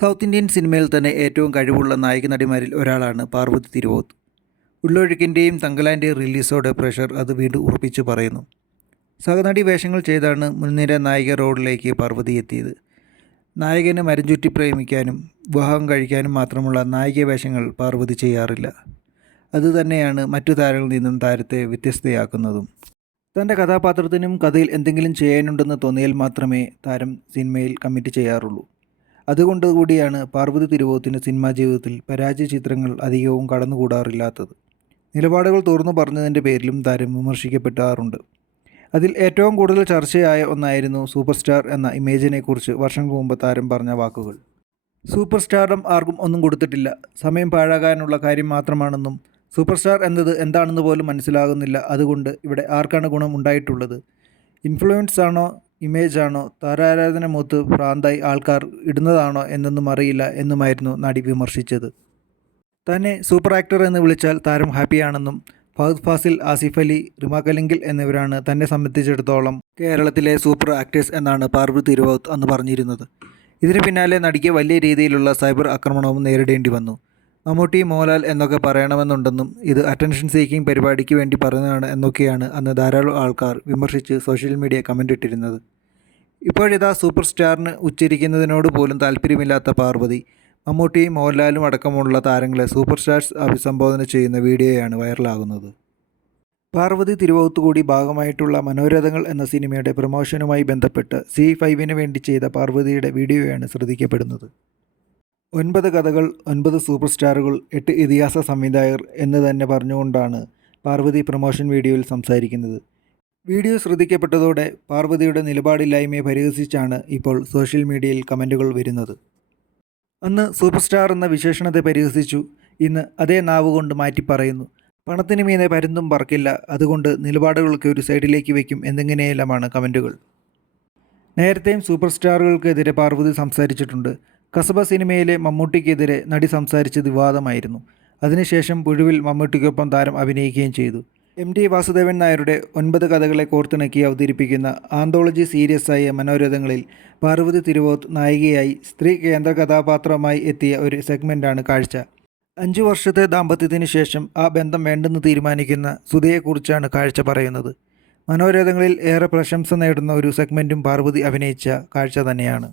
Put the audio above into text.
South Indian സിനിമയിൽ തന്നെ ഏറ്റവും കഴിവുള്ള നായിക നടിമാരിൽ ഒരാളാണ് പാർവതി തിരുവോത്ത്. ഉള്ളൊഴുക്കിന്റെയും തങ്കലാന്റെയും റിലീസോടെ പ്രഷർ അത് വീണ്ടും ഉറപ്പിച്ചു പറയുന്നു. സഹനടി വേഷങ്ങൾ ചെയ്താണ് മുൻനിര നായിക റോഡിലേക്ക് പാർവതി എത്തിയത്. നായകനെ മരഞ്ചുറ്റി പ്രേമിക്കാനും വിവാഹം കഴിക്കാനും മാത്രമുള്ള നായിക വേഷങ്ങൾ പാർവതി ചെയ്യാറില്ല. അതുതന്നെയാണ് മറ്റു താരങ്ങളിൽ നിന്നും താരത്തെ വ്യത്യസ്തയാക്കുന്നതും. തന്റെ കഥാപാത്രത്തിനും കഥയിൽ എന്തെങ്കിലും ചെയ്യാനുണ്ടെന്ന് തോന്നിയാൽ മാത്രമേ താരം സിനിമയിൽ കമ്മിറ്റ് ചെയ്യാറുള്ളൂ. അതുകൊണ്ട് കൂടിയാണ് പാർവതി തിരുവോത്തിന്റെ സിനിമാ ജീവിതത്തിൽ പരാജയ ചിത്രങ്ങൾ അധികവും കടന്നുകൂടാറില്ലാത്തത്. നിലപാടുകൾ തുറന്നു പറഞ്ഞതിന്റെ പേരിലും താരം വിമർശിക്കപ്പെടാറുണ്ട് അതിൽ ഏറ്റവും കൂടുതൽ ചർച്ചയായ ഒന്നായിരുന്നു സൂപ്പർ സ്റ്റാർ എന്ന ഇമേജിനെക്കുറിച്ച് വർഷങ്ങൾക്ക് മുമ്പ് താരം പറഞ്ഞ വാക്കുകൾ. സൂപ്പർ സ്റ്റാറും ആർക്കും ഒന്നും കൊടുത്തിട്ടില്ല. സമയം പാഴാകാനുള്ള കാര്യം മാത്രമാണെന്നും സൂപ്പർ സ്റ്റാർ എന്നത് എന്താണെന്ന് പോലും മനസ്സിലാകുന്നില്ല. അതുകൊണ്ട് ഇവിടെ ആർക്കാണ് ഗുണം ഉണ്ടായിട്ടുള്ളത്? ഇൻഫ്ലുവൻസ് ആണോ ഇമേജ് ആണോ താരാരാധന മൂത്ത് ഭ്രാന്തായി ആൾക്കാർ ഇടുന്നതാണോ എന്നൊന്നും അറിയില്ല എന്നുമായിരുന്നു നടി വിമർശിച്ചത്. തന്നെ സൂപ്പർ ആക്ടർ എന്ന് വിളിച്ചാൽ താരം ഹാപ്പിയാണെന്നും ഫഹദ് ഫാസിൽ ആസിഫ് അലി റിമ എന്നിവരാണ് തന്നെ സംബന്ധിച്ചിടത്തോളം കേരളത്തിലെ സൂപ്പർ ആക്ടേഴ്സ് എന്നാണ് പാർവതി തിരുവോത്ത് അന്ന് പറഞ്ഞിരുന്നത്. ഇതിന് പിന്നാലെ നടിക്ക് വലിയ രീതിയിലുള്ള സൈബർ ആക്രമണവും നേരിടേണ്ടി വന്നു. മമ്മൂട്ടി മോഹൻലാൽ എന്നൊക്കെ പറയണമെന്നുണ്ടെന്നും ഇത് അറ്റൻഷൻ സീക്കിംഗ് പരിപാടിക്ക് വേണ്ടി പറയുന്നതാണ് എന്നൊക്കെയാണ് അന്ന് ധാരാളം ആൾക്കാർ വിമർശിച്ച് സോഷ്യൽ മീഡിയ കമന്റ് ഇട്ടിരുന്നത്. ഇപ്പോഴിതാ സൂപ്പർ സ്റ്റാറിന് ഉച്ചരിക്കുന്നതിനോട് പോലും താല്പര്യമില്ലാത്ത പാർവതി മമ്മൂട്ടിയും മോഹൻലാലും അടക്കമുള്ള താരങ്ങളെ സൂപ്പർ സ്റ്റാർസ് അഭിസംബോധന ചെയ്യുന്ന വീഡിയോയാണ് വൈറലാകുന്നത്. പാർവതി തിരുവോത്ത് കൂടി ഭാഗമായിട്ടുള്ള മനോരഥങ്ങൾ എന്ന സിനിമയുടെ പ്രൊമോഷനുമായി ബന്ധപ്പെട്ട് സി ഫൈവിന് വേണ്ടി ചെയ്ത പാർവതിയുടെ വീഡിയോയാണ് ശ്രദ്ധിക്കപ്പെടുന്നത്. ഒൻപത് കഥകൾ ഒൻപത് സൂപ്പർ സ്റ്റാറുകൾ എട്ട് ഇതിഹാസ സംവിധായകർ എന്ന് തന്നെ പറഞ്ഞുകൊണ്ടാണ് പാർവതി പ്രൊമോഷൻ വീഡിയോയിൽ സംസാരിക്കുന്നത്. വീഡിയോ ശ്രദ്ധിക്കപ്പെട്ടതോടെ പാർവതിയുടെ നിലപാടില്ലായ്മയെ പരിഹസിച്ചാണ് ഇപ്പോൾ സോഷ്യൽ മീഡിയയിൽ കമന്റുകൾ വരുന്നത്. അന്ന് സൂപ്പർ സ്റ്റാർ എന്ന വിശേഷണത്തെ പരിഹസിച്ചു. ഇന്ന് അതേ നാവ് കൊണ്ട് മാറ്റി പറയുന്നു. പണത്തിന് മീനെ പരുന്തും പറക്കില്ല. അതുകൊണ്ട് നിലപാടുകളൊക്കെ ഒരു സൈഡിലേക്ക് വയ്ക്കും എന്നിങ്ങനെയെല്ലാമാണ് കമന്റുകൾ. നേരത്തെയും സൂപ്പർ സ്റ്റാറുകൾക്കെതിരെ പാർവതി സംസാരിച്ചിട്ടുണ്ട്. കസബ സിനിമയിലെ മമ്മൂട്ടിക്കെതിരെ നടി സംസാരിച്ചത് വിവാദമായിരുന്നു. അതിനുശേഷം പുഴുവിൽ മമ്മൂട്ടിക്കൊപ്പം താരം അഭിനയിക്കുകയും ചെയ്തു. എം ടി വാസുദേവൻ നായരുടെ ഒൻപത് കഥകളെ കോർത്തിണക്കി അവതരിപ്പിക്കുന്ന ആന്തോളജി സീരിയസ് ആയ മനോരഥങ്ങളിൽ പാർവതി തിരുവോത്ത് നായികയായി സ്ത്രീ കേന്ദ്ര കഥാപാത്രമായി എത്തിയ ഒരു സെഗ്മെന്റാണ് കാഴ്ച. അഞ്ചു വർഷത്തെ ദാമ്പത്യത്തിന് ശേഷം ആ ബന്ധം വേണ്ടെന്ന് തീരുമാനിക്കുന്ന സുധയെക്കുറിച്ചാണ് കാഴ്ച പറയുന്നത്. മനോരഥങ്ങളിൽ ഏറെ പ്രശംസ നേടുന്ന ഒരു സെഗ്മെന്റും പാർവതി അഭിനയിച്ച കാഴ്ച തന്നെയാണ്.